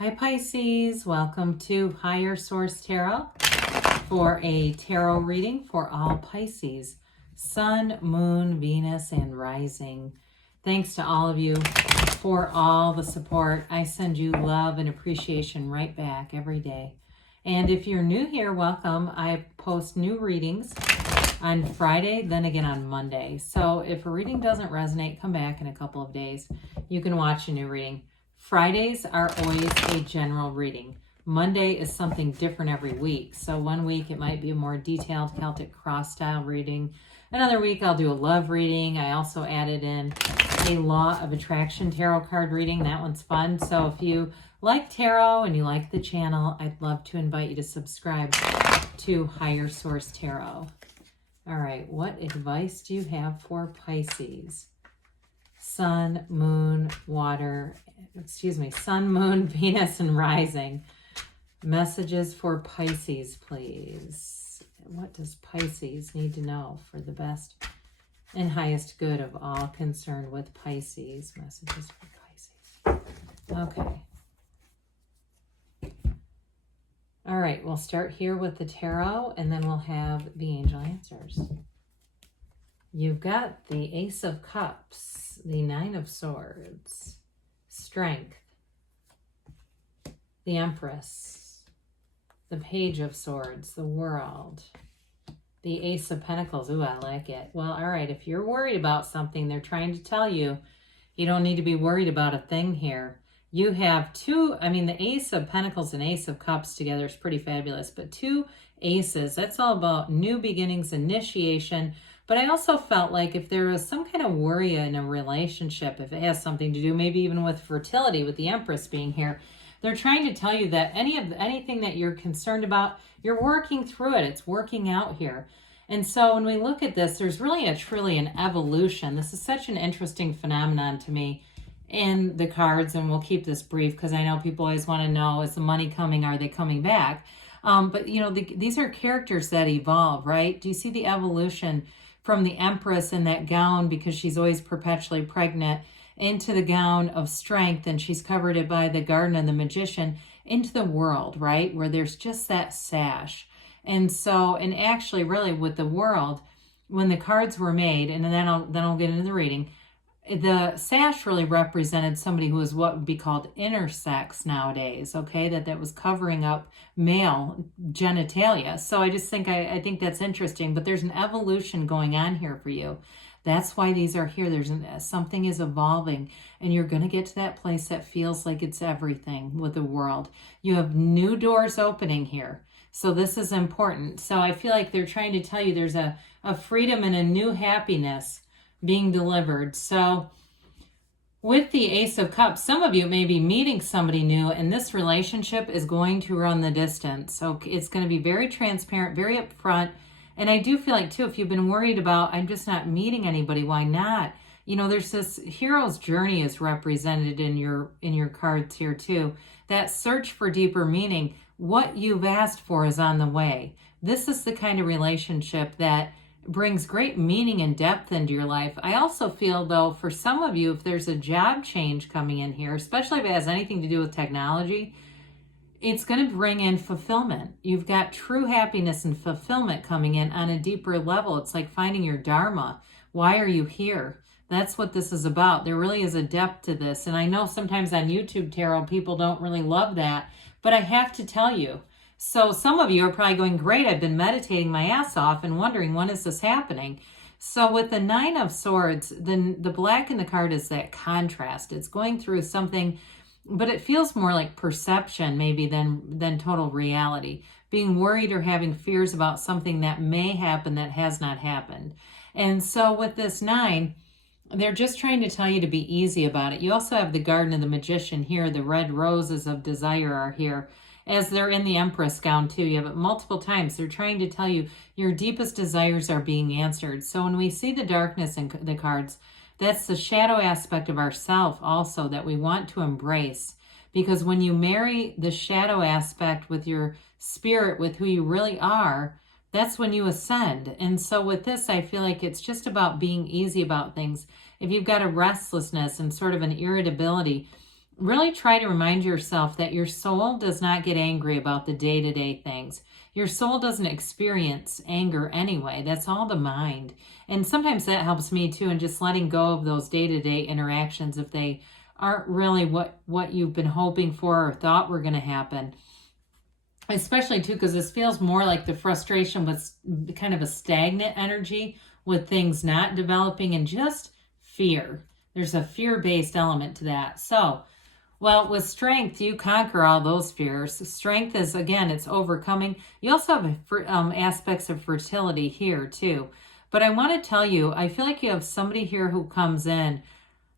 Hi Pisces, welcome to Higher Source Tarot for a tarot reading for all Pisces, Sun, Moon, Venus, and Rising. Thanks to all of you for all the support. I send you love and appreciation right back every day. And if you're new here, welcome. I post new readings on Friday, then again on Monday. So if a reading doesn't resonate, come back in a couple of days. You can watch a new reading. Fridays are always a general reading. Monday is something different every week. So one week it might be a more detailed Celtic cross style reading. Another week I'll do a love reading. I also added in a Law of Attraction tarot card reading. That one's fun. So if you like tarot and you like the channel, I'd love to invite you to subscribe to Higher Source Tarot. All right, what advice do you have for Pisces? Sun, Moon, Venus, and Rising. Messages for Pisces, please. What does Pisces need to know for the best and highest good of all concerned with Pisces? Messages for Pisces. Okay. All right, we'll start here with the tarot, and then we'll have the angel answers. You've got the Ace of Cups, the Nine of Swords, Strength, the Empress, the Page of Swords, the World, the Ace of Pentacles. Ooh, I like it. Well, all right, if you're worried about something, they're trying to tell you, you don't need to be worried about a thing here. You have the Ace of Pentacles and Ace of Cups together is pretty fabulous, but two aces, that's all about new beginnings, initiation. But I also felt like if there was some kind of worry in a relationship, if it has something to do maybe even with fertility, with the Empress being here, they're trying to tell you that anything that you're concerned about, you're working through it. It's working out here. And so when we look at this, there's really truly an evolution. This is such an interesting phenomenon to me in the cards, and we'll keep this brief because I know people always want to know, is the money coming? Are they coming back? But these are characters that evolve, right? Do you see the evolution from the Empress in that gown, because she's always perpetually pregnant, into the gown of strength, and she's covered it by the Garden of the Magician, into the World, right? Where there's just that sash. And so, and actually really with the World, when the cards were made, and then I'll get into the reading, the sash really represented somebody who was what would be called intersex nowadays, okay? That was covering up male genitalia. So I just think, I think that's interesting, but there's an evolution going on here for you. That's why these are here. Something is evolving, and you're going to get to that place that feels like it's everything with the World. You have new doors opening here. So this is important. So I feel like they're trying to tell you there's a freedom and a new happiness being delivered. So with the Ace of Cups, some of you may be meeting somebody new, and this relationship is going to run the distance. So it's going to be very transparent, very upfront. And I do feel like too, if you've been worried about, I'm just not meeting anybody, why not? There's this hero's journey is represented in your cards here too. That search for deeper meaning, what you've asked for is on the way. This is the kind of relationship that brings great meaning and depth into your life. I also feel, though, for some of you, if there's a job change coming in here, especially if it has anything to do with technology, it's going to bring in fulfillment. You've got true happiness and fulfillment coming in on a deeper level. It's like finding your dharma. Why are you here? That's what this is about. There really is a depth to this. And I know sometimes on YouTube tarot, people don't really love that, but I have to tell you. So some of you are probably going, great, I've been meditating my ass off and wondering, when is this happening? So with the Nine of Swords, then the black in the card is that contrast. It's going through something, but it feels more like perception maybe than total reality. Being worried or having fears about something that may happen that has not happened. And so with this 9, they're just trying to tell you to be easy about it. You also have the Garden of the Magician here. The red roses of desire are here, as they're in the Empress gown too. You have it multiple times. They're trying to tell you your deepest desires are being answered. So when we see the darkness in the cards, that's the shadow aspect of ourself also that we want to embrace. Because when you marry the shadow aspect with your spirit, with who you really are, that's when you ascend. And so with this, I feel like it's just about being easy about things. If you've got a restlessness and sort of an irritability, really try to remind yourself that your soul does not get angry about the day-to-day things. Your soul doesn't experience anger anyway. That's all the mind. And sometimes that helps me too, in just letting go of those day-to-day interactions if they aren't really what you've been hoping for or thought were going to happen. Especially too, because this feels more like the frustration with kind of a stagnant energy with things not developing and just fear. There's a fear-based element to that. So, well, with strength, you conquer all those fears. Strength is, again, it's overcoming. You also have aspects of fertility here too. But I want to tell you, I feel like you have somebody here who comes in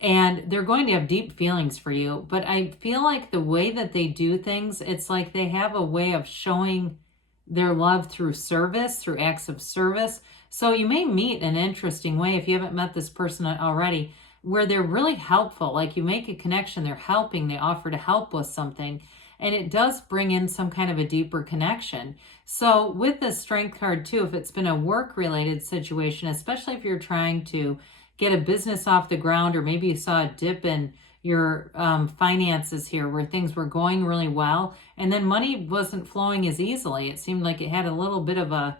and they're going to have deep feelings for you. But I feel like the way that they do things, it's like they have a way of showing their love through service, through acts of service. So you may meet an interesting way if you haven't met this person already, where they're really helpful. Like you make a connection, they're helping, they offer to help with something. And it does bring in some kind of a deeper connection. So with the strength card too, if it's been a work-related situation, especially if you're trying to get a business off the ground, or maybe you saw a dip in your finances here where things were going really well and then money wasn't flowing as easily. It seemed like it had a little bit of a,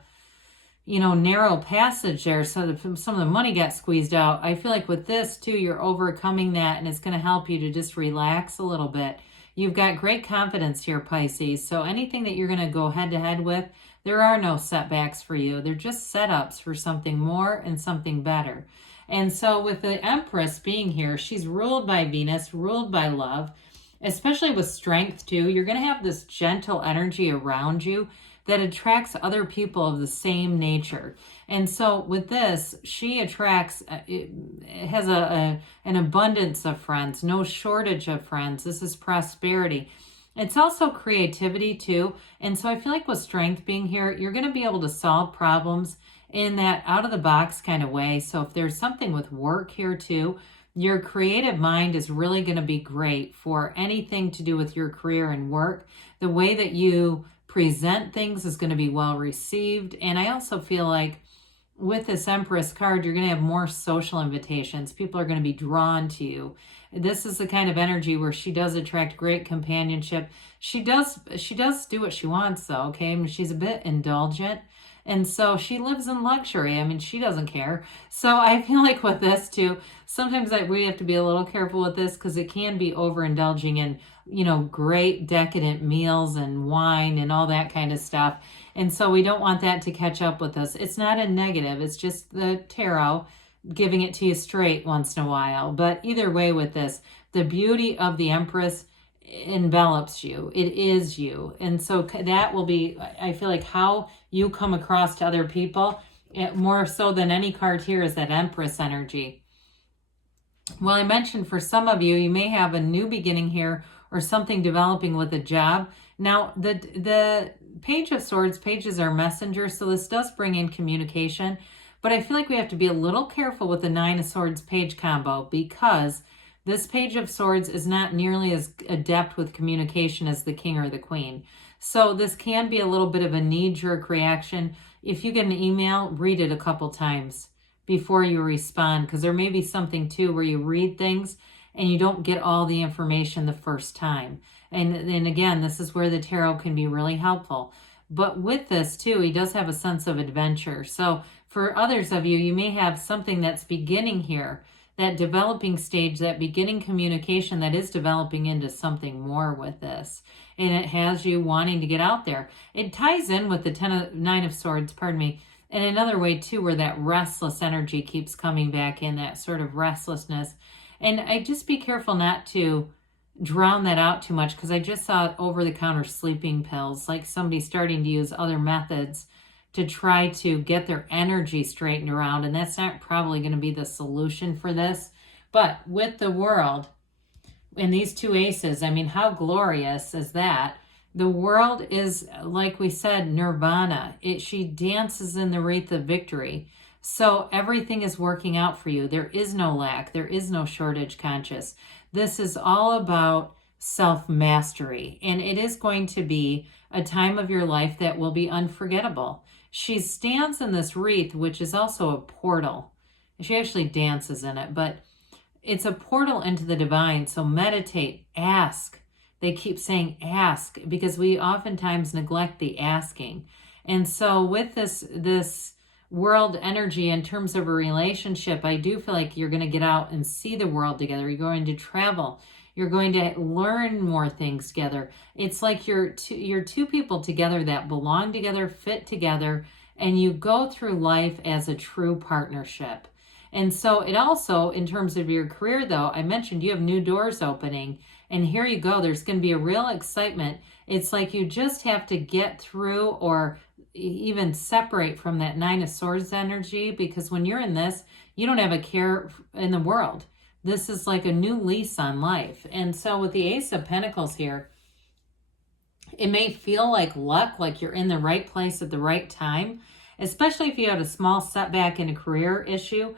narrow passage there, so that some of the money got squeezed out. I feel like with this too, you're overcoming that, and it's going to help you to just relax a little bit. You've got great confidence here, Pisces. So anything that you're going to go head to head with, there are no setbacks for you. They're just setups for something more and something better. And so with the Empress being here, she's ruled by Venus, ruled by love, especially with strength too. You're going to have this gentle energy around you that attracts other people of the same nature. And so with this, she attracts, it has an abundance of friends, no shortage of friends. This is prosperity. It's also creativity too. And so I feel like with strength being here, you're going to be able to solve problems in that out of the box kind of way. So if there's something with work here too, your creative mind is really going to be great for anything to do with your career and work. The way that you present things is going to be well received. And I also feel like with this Empress card, you're going to have more social invitations. People are going to be drawn to you. This is the kind of energy where she does attract great companionship. She does do what she wants though, okay? She's a bit indulgent. And so she lives in luxury. I mean, she doesn't care. So I feel like with this too, sometimes we have to be a little careful with this because it can be overindulging in, great decadent meals and wine and all that kind of stuff. And so we don't want that to catch up with us. It's not a negative. It's just the tarot giving it to you straight once in a while. But either way with this, the beauty of the Empress envelops you. It is you. And so that will be, I feel like, how you come across to other people, more so than any card here, is that Empress energy. Well, I mentioned for some of you, you may have a new beginning here or something developing with a job. Now, the Page of Swords, pages are messengers, so this does bring in communication. But I feel like we have to be a little careful with the Nine of Swords page combo, because this Page of Swords is not nearly as adept with communication as the King or the Queen. So this can be a little bit of a knee-jerk reaction. If you get an email, read it a couple times before you respond, because there may be something too where you read things and you don't get all the information the first time. And again, this is where the tarot can be really helpful. But with this too, he does have a sense of adventure. So for others of you, you may have something that's beginning here, that developing stage, that beginning communication that is developing into something more with this. And it has you wanting to get out there. It ties in with the Nine of Swords, in another way too, where that restless energy keeps coming back in, that sort of restlessness. And I just be careful not to drown that out too much, because I just saw over-the-counter sleeping pills, like somebody starting to use other methods to try to get their energy straightened around. And that's not probably going to be the solution for this. But with the World and these two aces, I mean, how glorious is that? The World is, like we said, nirvana. She dances in the wreath of victory. So everything is working out for you. There is no lack. There is no shortage conscious. This is all about self-mastery. And it is going to be a time of your life that will be unforgettable. She stands in this wreath, which is also a portal. She actually dances in it, but it's a portal into the divine. So meditate, ask. They keep saying ask because we oftentimes neglect the asking. And so with this world energy in terms of a relationship, I do feel like you're going to get out and see the world together. You're going to travel. You're going to learn more things together. It's like you're two people together that belong together, fit together, and you go through life as a true partnership. And so it also, in terms of your career though, I mentioned you have new doors opening, and here you go. There's going to be a real excitement. It's like you just have to get through or even separate from that Nine of Swords energy, because when you're in this, you don't have a care in the world. This is like a new lease on life. And so with the Ace of Pentacles here, it may feel like luck, like you're in the right place at the right time, especially if you had a small setback in a career issue.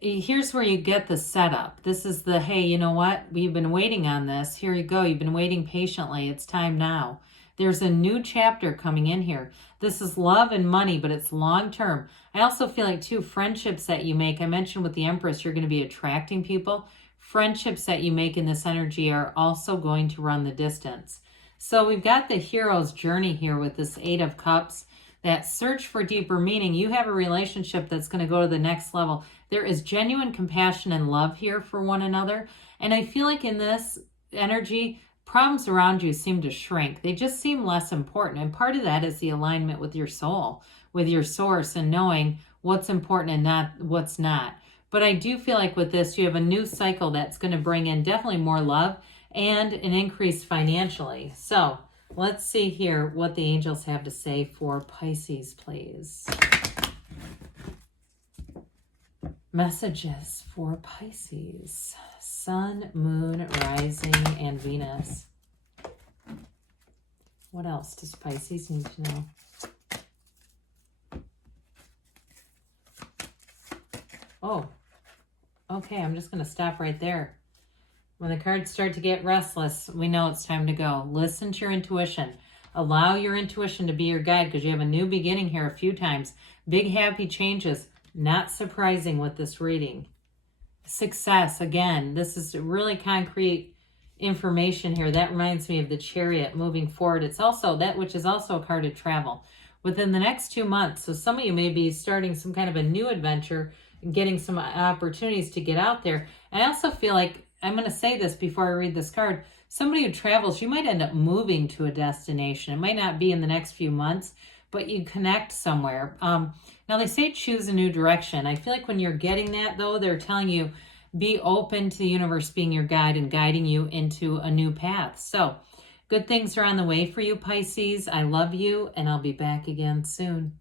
Here's where you get the setup. This is the, hey, you know what? We've been waiting on this. Here you go. You've been waiting patiently. It's time now. There's a new chapter coming in here. This is love and money, but it's long term. I also feel like, too, friendships that you make. I mentioned with the Empress, you're going to be attracting people. Friendships that you make in this energy are also going to run the distance. So we've got the hero's journey here with this Eight of Cups. That search for deeper meaning. You have a relationship that's going to go to the next level. There is genuine compassion and love here for one another. And I feel like in this energy, problems around you seem to shrink. They just seem less important. And part of that is the alignment with your soul, with your source, and knowing what's important and not what's not. But I do feel like with this, you have a new cycle that's going to bring in definitely more love and an increase financially. So let's see here what the angels have to say for Pisces, please. Messages for Pisces. Sun, Moon, Rising, and Venus. What else does Pisces need to know? Oh, okay, I'm just going to stop right there. When the cards start to get restless, we know it's time to go. Listen to your intuition. Allow your intuition to be your guide, because you have a new beginning here a few times. Big happy changes. Not surprising with this reading. Success, again, this is really concrete information here. That reminds me of the Chariot moving forward. It's also that, which is also a card of travel within the next 2 months. So some of you may be starting some kind of a new adventure and getting some opportunities to get out there. And I also feel like, I'm going to say this before I read this card, somebody who travels, you might end up moving to a destination. It might not be in the next few months, but you connect somewhere. Now they say choose a new direction. I feel like when you're getting that though, they're telling you be open to the universe being your guide and guiding you into a new path. So good things are on the way for you, Pisces. I love you, and I'll be back again soon.